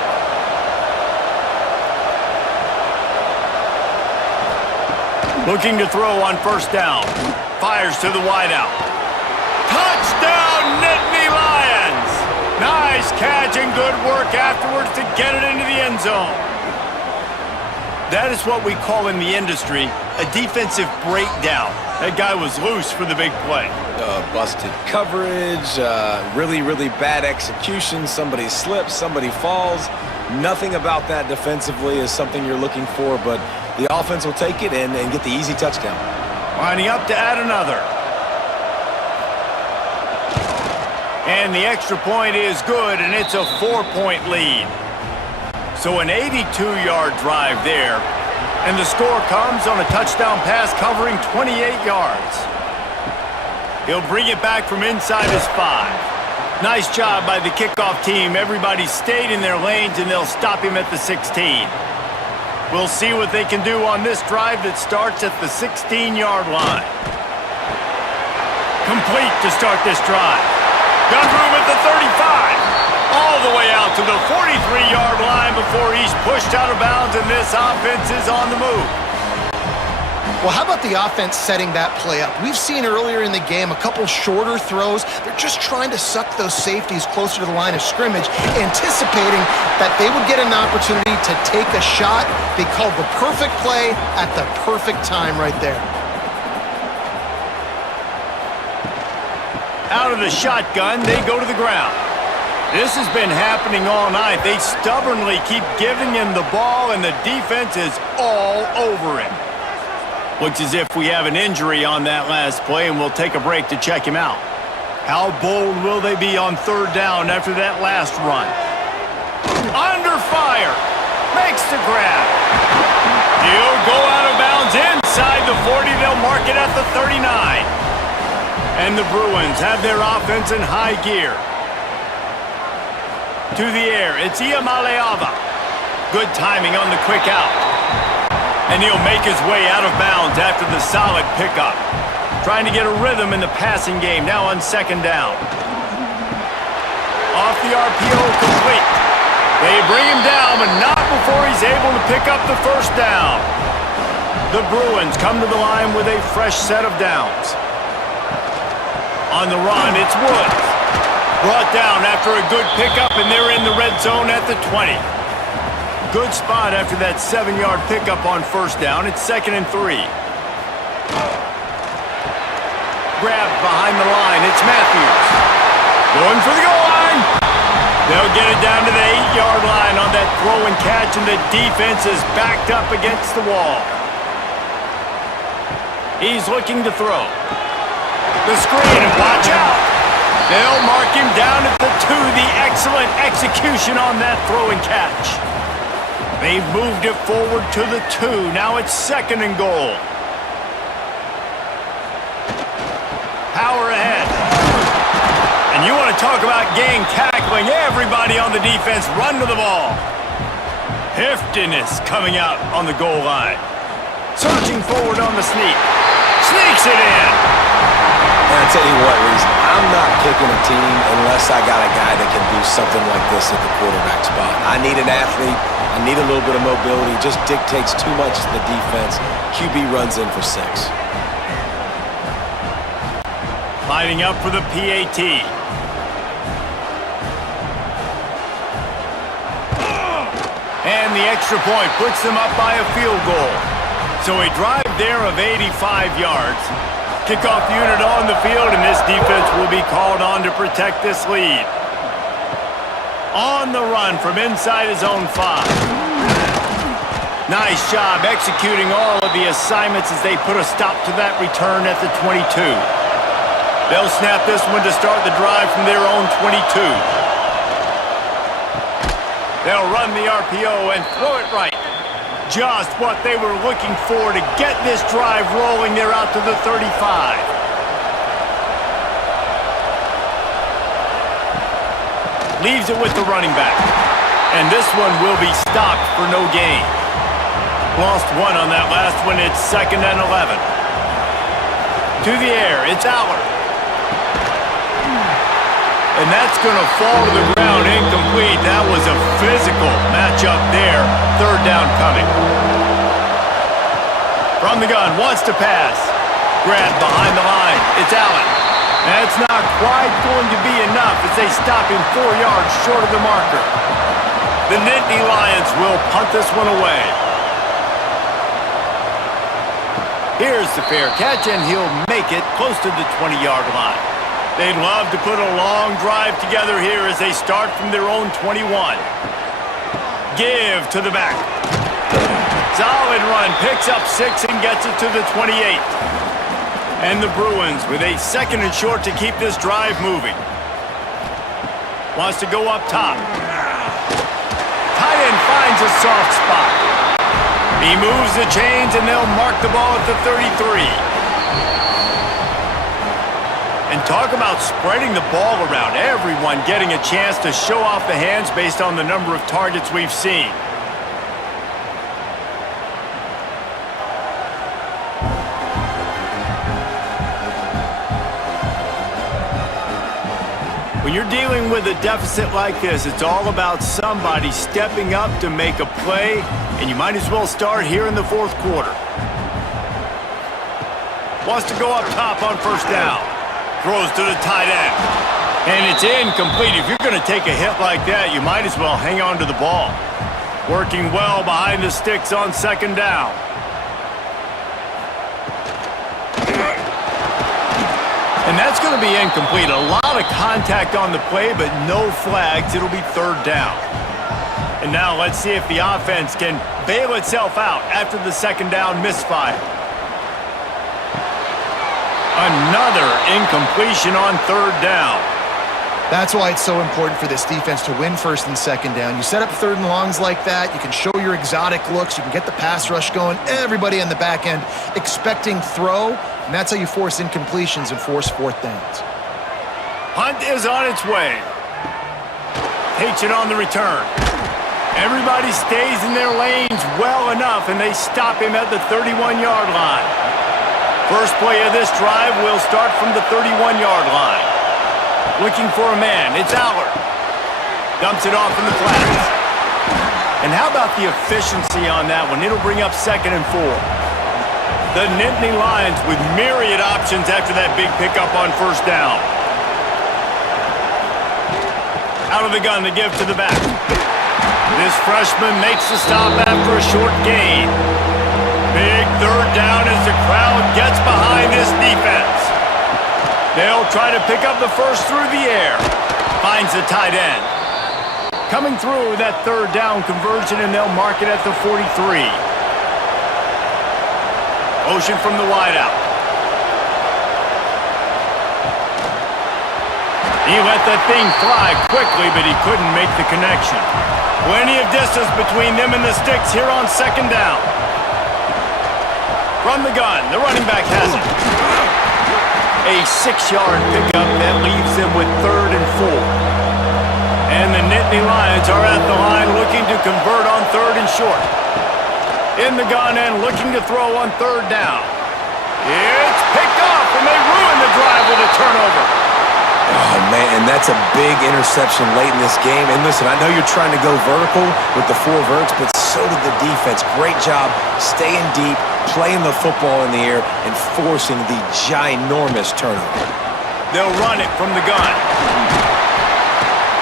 Looking to throw on first down. Fires to the wideout. Touchdown, Nittany Lions! Nice catch and good work afterwards to get it into the end zone. That is what we call in the industry a defensive breakdown. That guy was loose for the big play. Busted coverage, really, really bad execution. Somebody slips, somebody falls. Nothing about that defensively is something you're looking for, but the offense will take it and get the easy touchdown. Lining up to add another. And the extra point is good, and it's a 4-point lead. So an 82-yard drive there, and the score comes on a touchdown pass covering 28 yards. He'll bring it back from inside his 5. Nice job by the kickoff team. Everybody stayed in their lanes, and they'll stop him at the 16. We'll see what they can do on this drive that starts at the 16-yard line. Complete to start this drive. Got room at the 35. All the way out to the 43-yard line before he's pushed out of bounds, and this offense is on the move. Well, how about the offense setting that play up? We've seen earlier in the game a couple shorter throws. They're just trying to suck those safeties closer to the line of scrimmage, anticipating that they would get an opportunity to take a shot. They called the perfect play at the perfect time right there. Out of the shotgun, they go to the ground. This has been happening all night. They stubbornly keep giving him the ball, and the defense is all over him. Looks as if we have an injury on that last play, and we'll take a break to check him out. How bold will they be on third down after that last run? Under fire. Makes the grab. He'll go out of bounds inside the 40. They'll mark it at the 39. And the Bruins have their offense in high gear. To the air, it's Iamaleava. Good timing on the quick out. And he'll make his way out of bounds after the solid pickup. Trying to get a rhythm in the passing game, now on second down. Off the RPO, complete. They bring him down, but not before he's able to pick up the first down. The Bruins come to the line with a fresh set of downs. On the run, it's Woods. Brought down after a good pickup, and they're in the red zone at the 20. Good spot after that 7-yard pickup on first down. It's 2nd and 3. Grabbed behind the line. It's Matthews. Going for the goal line. They'll get it down to the 8-yard line on that throw and catch, and the defense is backed up against the wall. He's looking to throw. The screen, and watch out. They'll mark him down at the 2. The excellent execution on that throw and catch. They've moved it forward to the 2. Now it's 2nd and goal. Power ahead. And you want to talk about game tackling. Everybody on the defense run to the ball. Heftiness coming out on the goal line. Surging forward on the sneak. Sneaks it in. And I'll tell you what, Reese, I'm not picking a team unless I got a guy that can do something like this at the quarterback spot. I need an athlete. I need a little bit of mobility. Just dictates too much to the defense. QB runs in for 6. Lining up for the PAT. And the extra point puts them up by a field goal. So a drive there of 85 yards. Kickoff unit on the field, and this defense will be called on to protect this lead. On the run from inside his own 5. Nice job executing all of the assignments as they put a stop to that return at the 22. They'll snap this one to start the drive from their own 22. They'll run the RPO and throw it right. Just what they were looking for to get this drive rolling. They're out to the 35. Leaves it with the running back. And this one will be stopped for no gain. Lost 1 on that last one. It's 2nd and 11. To the air, it's Aller. And that's going to fall to the ground incomplete. That was a physical matchup there. Third down coming. From the gun, wants to pass. Grabbed behind the line. It's Allen. That's not quite going to be enough as they stop him 4 yards short of the marker. The Nittany Lions will punt this one away. Here's the fair catch, and he'll make it close to the 20-yard line. They'd love to put a long drive together here as they start from their own 21. Give to the back. Solid run, picks up 6 and gets it to the 28. And the Bruins with a 2nd and short to keep this drive moving. Wants to go up top. Tight end finds a soft spot. He moves the chains and they'll mark the ball at the 33. And talk about spreading the ball around. Everyone getting a chance to show off the hands based on the number of targets we've seen. When you're dealing with a deficit like this, it's all about somebody stepping up to make a play, and you might as well start here in the 4th quarter. Wants to go up top on 1st down. Throws to the tight end. And it's incomplete. If you're going to take a hit like that, you might as well hang on to the ball. Working well behind the sticks on 2nd down. And that's going to be incomplete. A lot of contact on the play, but no flags. It'll be 3rd down. And now let's see if the offense can bail itself out after the 2nd down misfire. Another incompletion on 3rd down. That's why it's so important for this defense to win 1st and 2nd down. You set up 3rd and longs like that, you can show your exotic looks, you can get the pass rush going, everybody on the back end expecting throw, and that's how you force incompletions and force 4th downs. Hunt is on its way. Takes it on the return. Everybody stays in their lanes well enough, and they stop him at the 31-yard line. First play of this drive will start from the 31-yard line. Looking for a man. It's Allard. Dumps it off in the flats. And how about the efficiency on that one? It'll bring up 2nd and 4. The Nittany Lions with myriad options after that big pickup on 1st down. Out of the gun, the give to the back. This freshman makes the stop after a short gain. Big 3rd down as the crowd gets behind this defense. They'll try to pick up the first through the air. Finds the tight end. Coming through that 3rd down conversion, and they'll mark it at the 43. Motion from the wideout. He let that thing fly quickly, but he couldn't make the connection. Plenty of distance between them and the sticks here on 2nd down. From the gun, the running back has it. A 6-yard pickup that leaves them with 3rd and 4. And the Nittany Lions are at the line looking to convert on 3rd and short. In the gun and looking to throw on 3rd down. It's picked off, and they ruin the drive with a turnover. Oh, man, and that's a big interception late in this game. And listen, I know you're trying to go vertical with the 4 verts, but so did the defense. Great job staying deep, playing the football in the air, and forcing the ginormous turnover. They'll run it from the gun.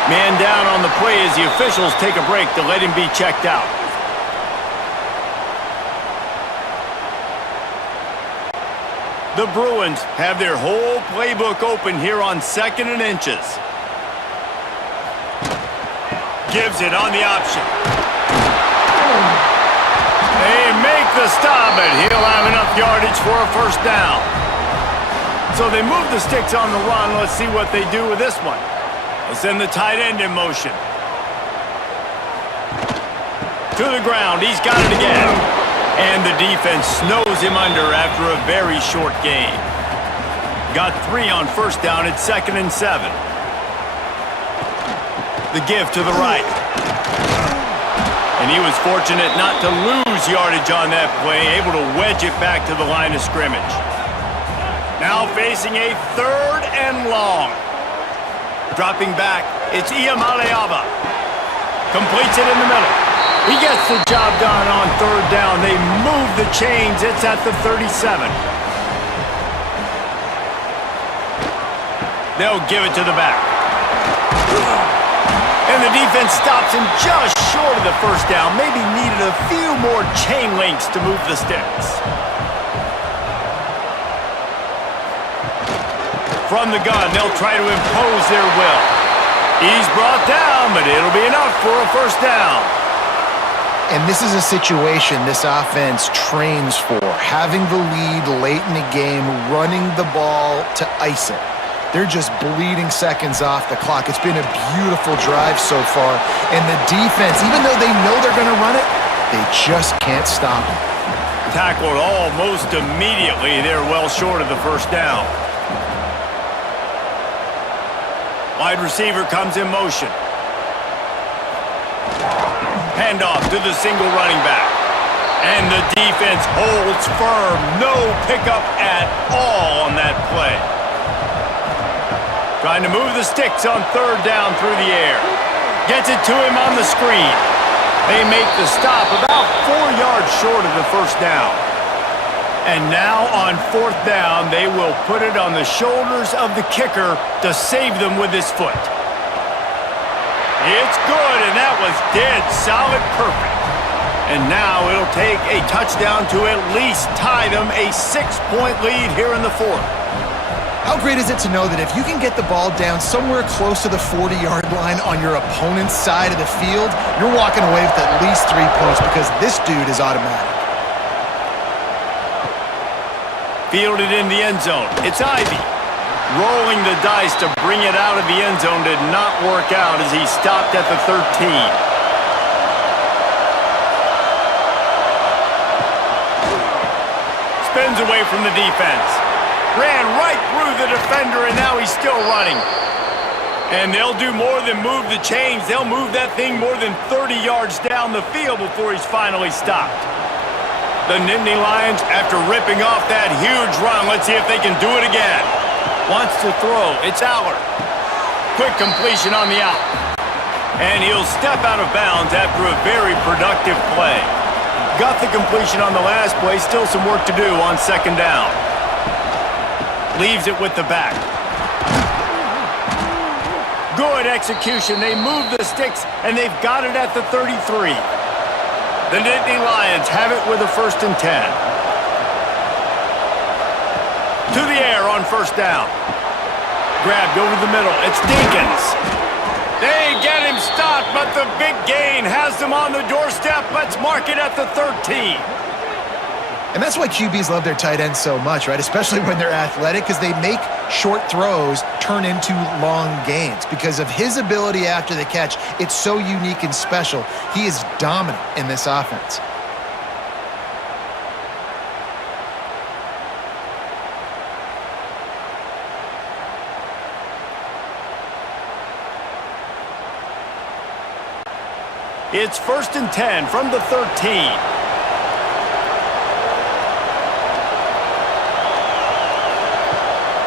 Man down on the play as the officials take a break to let him be checked out. The Bruins have their whole playbook open here on 2nd and inches. Gives it on the option. They make the stop, but he'll have enough yardage for a 1st down. So they move the sticks on the run. Let's see what they do with this one. They'll send the tight end in motion. To the ground. He's got it again. And the defense snows him under after a very short gain. Got 3 on 1st down at 2nd and 7. The give to the right. And he was fortunate not to lose yardage on that play, able to wedge it back to the line of scrimmage. Now facing a 3rd and long. Dropping back, it's Iamaleava. Completes it in the middle. He gets the job done on 3rd down. They move the chains. It's at the 37. They'll give it to the back. And the defense stops him just short of the 1st down. Maybe needed a few more chain links to move the sticks. From the gun, they'll try to impose their will. He's brought down, but it'll be enough for a first down. And this is a situation this offense trains for, having the lead late in the game, running the ball to ice it. They're just bleeding seconds off the clock. It's been a beautiful drive so far. And the defense, even though they know they're going to run it, they just can't stop it. Tackled almost immediately. They're well short of the first down. Wide receiver comes in motion. Handoff to the single running back. And the defense holds firm. No pickup at all on that play. Trying to move the sticks on third down through the air. Gets it to him on the screen. They make the stop about 4 yards short of the first down. And now on fourth down, they will put it on the shoulders of the kicker to save them with his foot. It's good, and that was dead solid perfect. And now it'll take a touchdown to at least tie them a 6-point lead here in the fourth. How great is it to know that if you can get the ball down somewhere close to the 40-yard line on your opponent's side of the field, you're walking away with at least 3 points because this dude is automatic. Fielded in the end zone. It's Ivy. Rolling the dice to bring it out of the end zone did not work out as he stopped at the 13. Spins away from the defense. Ran right through the defender, and now he's still running. And they'll do more than move the chains. They'll move that thing more than 30 yards down the field before he's finally stopped. The Nittany Lions, after ripping off that huge run, let's see if they can do it again. Wants to throw. It's Allard. Quick completion on the out. And he'll step out of bounds after a very productive play. Got the completion on the last play. Still some work to do on second down. Leaves it with the back. Good execution. They move the sticks, and they've got it at the 33. The Nittany Lions have it with a 1st and 10. To the air on first down. Grabbed over the middle. It's Dinkins. They get him stopped, but the big gain has them on the doorstep. Let's mark it at the 13. And that's why QBs love their tight ends so much, right? Especially when they're athletic, because they make short throws turn into long gains. Because of his ability after the catch, it's so unique and special. He is dominant in this offense. It's 1st and 10 from the 13.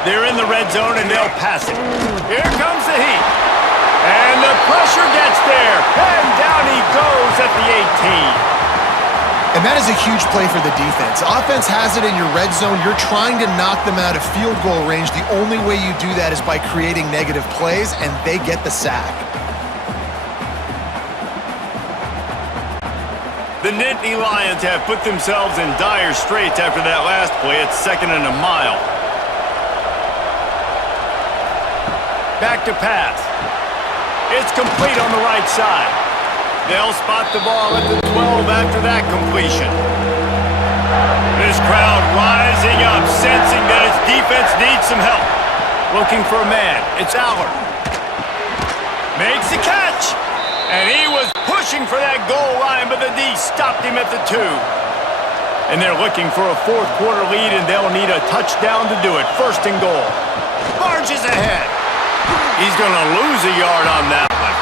They're in the red zone, and they'll pass it. Here comes the heat. And the pressure gets there. And down he goes at the 18. And that is a huge play for the defense. Offense has it in your red zone. You're trying to knock them out of field goal range. The only way you do that is by creating negative plays, and they get the sack. The Nittany Lions have put themselves in dire straits after that last play. It's 2nd and a mile. Back to pass. It's complete on the right side. They'll spot the ball at the 12 after that completion. This crowd rising up, sensing that its defense needs some help. Looking for a man. It's Allard. Makes the catch. And he was pushing for that goal line, but the D stopped him at the 2. And they're looking for a fourth quarter lead, and they'll need a touchdown to do it. 1st and goal. Barges ahead. He's going to lose a yard on that one.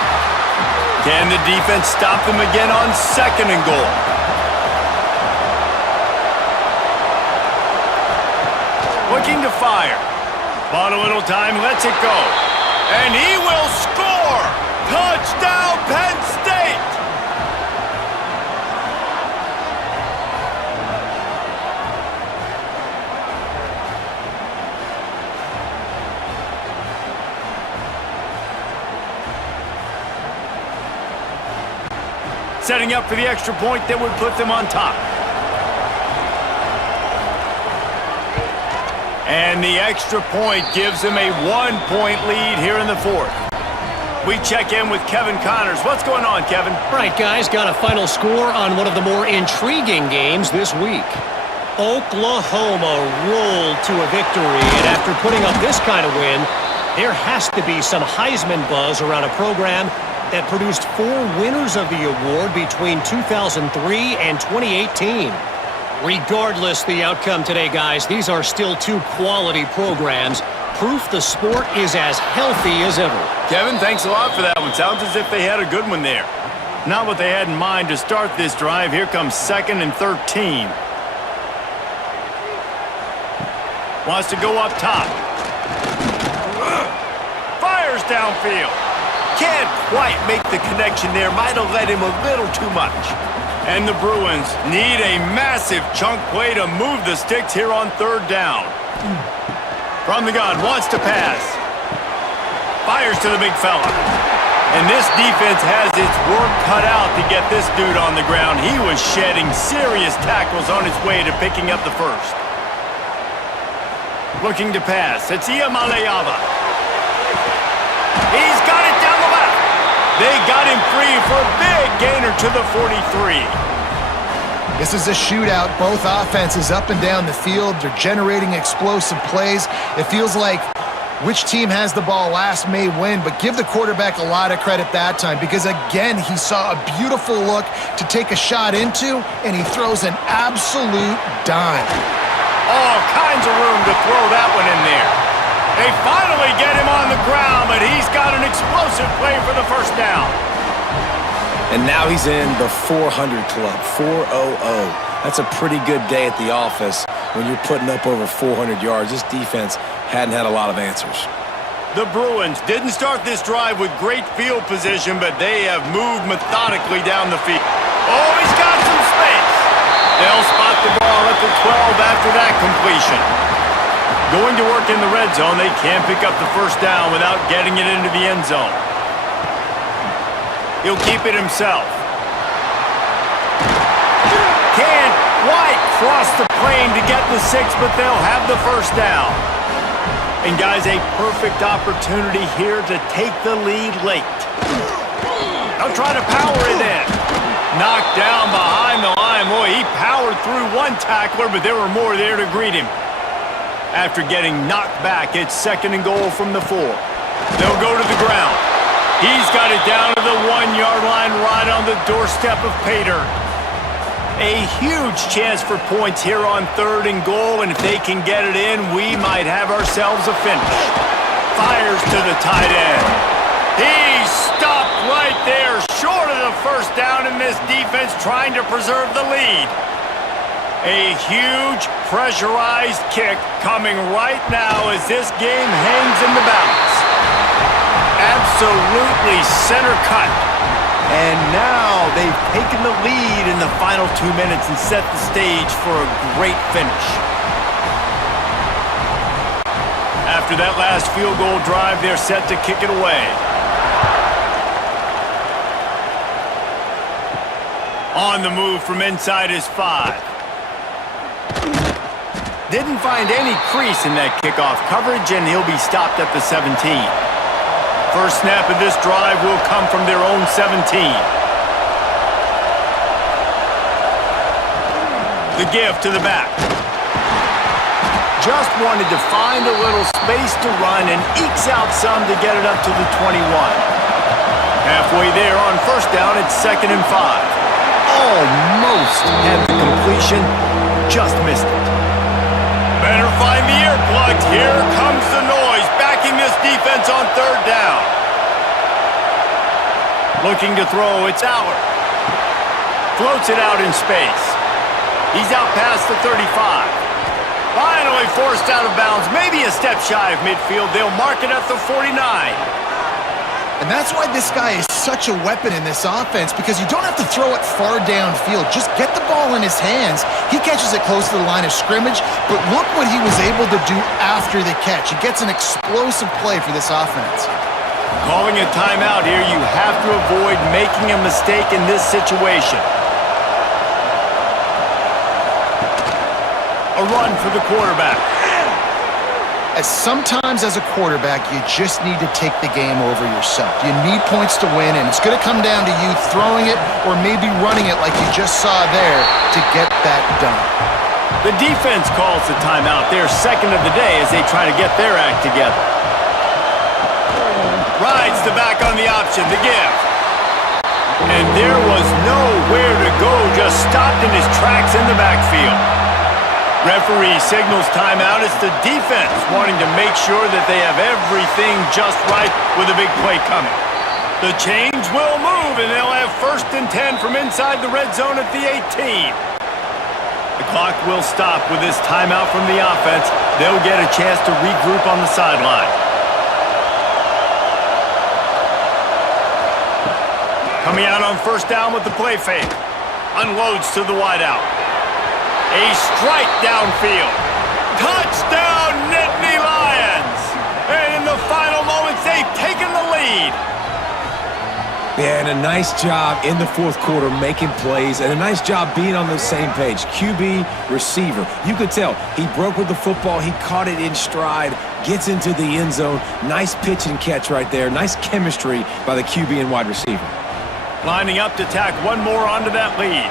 Can the defense stop them again on 2nd and goal? Looking to fire. Bought a little time, lets it go. And he will score! Touchdown, Penn State! Setting up for the extra point that would put them on top. And the extra point gives him a 1-point lead here in the fourth. We check in with Kevin Connors. What's going on, Kevin? All right, guys, got a final score on one of the more intriguing games this week. Oklahoma rolled to a victory, and after putting up this kind of win, there has to be some Heisman buzz around a program that produced 4 winners of the award between 2003 and 2018. Regardless the outcome today, guys, these are still 2 quality programs. Proof the sport is as healthy as ever. Kevin, thanks a lot for that one. Sounds as if they had a good one there. Not what they had in mind to start this drive. Here comes 2nd and 13. Wants to go up top. Fires downfield. Can't quite make the connection there. Might have led him a little too much. And the Bruins need a massive chunk play to move the sticks here on 3rd down. From the gun, wants to pass. Fires to the big fella. And this defense has its work cut out to get this dude on the ground. He was shedding serious tackles on his way to picking up the first. Looking to pass. It's Iamaleava. He's got it down the left. They got him free for a big gainer to the 43. This is a shootout. Both offenses up and down the field. They're generating explosive plays. It feels like which team has the ball last may win, but give the quarterback a lot of credit that time because, again, he saw a beautiful look to take a shot into, and he throws an absolute dime. All kinds of room to throw that one in there. They finally get him on the ground, but he's got an explosive play for the first down. And now he's in the 400 club, 400. That's a pretty good day at the office when you're putting up over 400 yards. This defense hadn't had a lot of answers. The Bruins didn't start this drive with great field position, but they have moved methodically down the field. Oh, he's got some space. They'll spot the ball at the 12 after that completion. Going to work in the red zone, they can't pick up the first down without getting it into the end zone. He'll keep it himself. Can't quite cross the plane to get the 6, but they'll have the first down. And guys, a perfect opportunity here to take the lead late. They'll try to power it in. Knocked down behind the line. Boy, he powered through one tackler, but there were more there to greet him. After getting knocked back, it's 2nd and goal from the 4. They'll go to the ground. He's got it down to the 1-yard line right on the doorstep of Pater. A huge chance for points here on 3rd and goal, and if they can get it in, we might have ourselves a finish. Fires to the tight end. He stopped right there, short of the first down, in this defense trying to preserve the lead. A huge pressurized kick coming right now as this game hangs in the balance. Absolutely center cut. And now they've taken the lead in the final 2 minutes and set the stage for a great finish. After that last field goal drive, they're set to kick it away. On the move from inside his 5. Didn't find any crease in that kickoff coverage, and he'll be stopped at the 17. First snap of this drive will come from their own 17. The give to the back. Just wanted to find a little space to run and ekes out some to get it up to the 21. Halfway there on first down, it's 2nd and 5. Almost had the completion, just missed it. Better find the earplugs. Here comes the noise, backing this defense on 3rd down. Looking to throw, it's Aller. Floats it out in space. He's out past the 35. Finally forced out of bounds, maybe a step shy of midfield. They'll mark it at the 49. And that's why this guy is such a weapon in this offense, because you don't have to throw it far downfield. Just get the ball in his hands. He catches it close to the line of scrimmage, but look what he was able to do after the catch. He gets an explosive play for this offense. Calling a timeout here, you have to avoid making a mistake in this situation. A run for the quarterback. as sometimes as a quarterback, you just need to take the game over yourself. You need points to win, and it's going to come down to you throwing it or maybe running it like you just saw there to get that done. The defense calls the timeout, their second of the day, as they try to get their act together. Rides the back on the option, the give. And there was nowhere to go, just stopped in his tracks in the backfield. Referee signals timeout. It's the defense wanting to make sure that they have everything just right with a big play coming. The chains will move, and they'll have 1st and 10 from inside the red zone at the 18. The clock will stop with this timeout from the offense. They'll get a chance to regroup on the sideline. Coming out on 1st down with the play fake. Unloads to the wideout. A strike downfield. Touchdown, Nittany Lions! And in the final moments, they've taken the lead. Yeah, and a nice job in the 4th quarter making plays, and a nice job being on the same page. QB, receiver. You could tell he broke with the football. He caught it in stride, gets into the end zone. Nice pitch and catch right there. Nice chemistry by the QB and wide receiver. Lining up to tack one more onto that lead.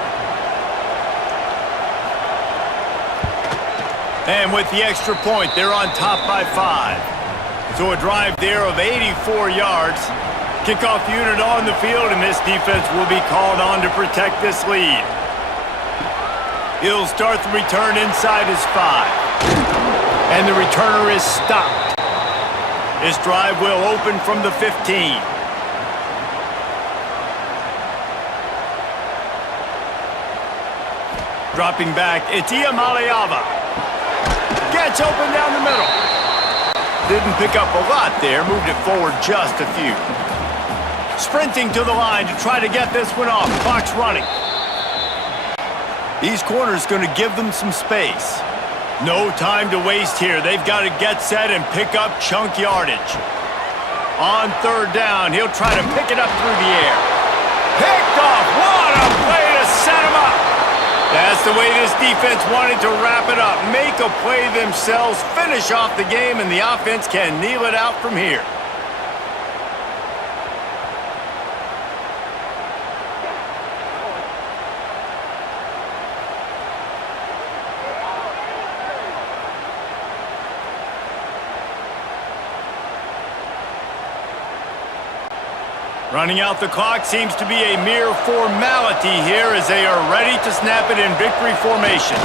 And with the extra point, they're on top by 5. So a drive there of 84 yards. Kickoff unit on the field, and this defense will be called on to protect this lead. He'll start the return inside his 5. And the returner is stopped. This drive will open from the 15. Dropping back, it's Iamaleava. Gets open down the middle. Didn't pick up a lot there, moved it forward just a few. Sprinting to the line to try to get this one off. Clock's running. These corners going to give them some space. No time to waste here. They've got to get set and pick up chunk yardage. On 3rd down, he'll try to pick it up through the air. Picked off. What a play to set him up. That's the way this defense wanted to wrap it up. Make a play themselves, finish off the game, and the offense can kneel it out from here. Running out the clock seems to be a mere formality here as they are ready to snap it in victory formation.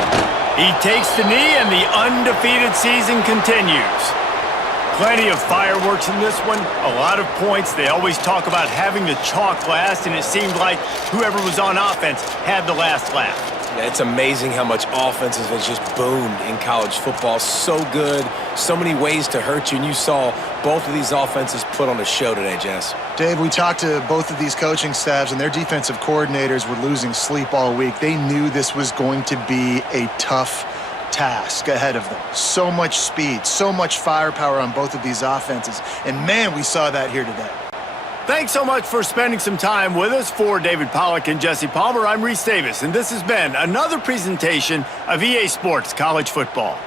He takes the knee and the undefeated season continues. Plenty of fireworks in this one, a lot of points. They always talk about having the chalk last, and it seemed like whoever was on offense had the last laugh. It's amazing how much offenses have just boomed in college football. So good, so many ways to hurt you, and you saw both of these offenses put on a show today, Jess. Dave, we talked to both of these coaching staffs, and their defensive coordinators were losing sleep all week. They knew this was going to be a tough task ahead of them. So much speed, so much firepower on both of these offenses, and man, we saw that here today. Thanks so much for spending some time with us. For David Pollack and Jesse Palmer, I'm Reese Davis, and this has been another presentation of EA Sports College Football.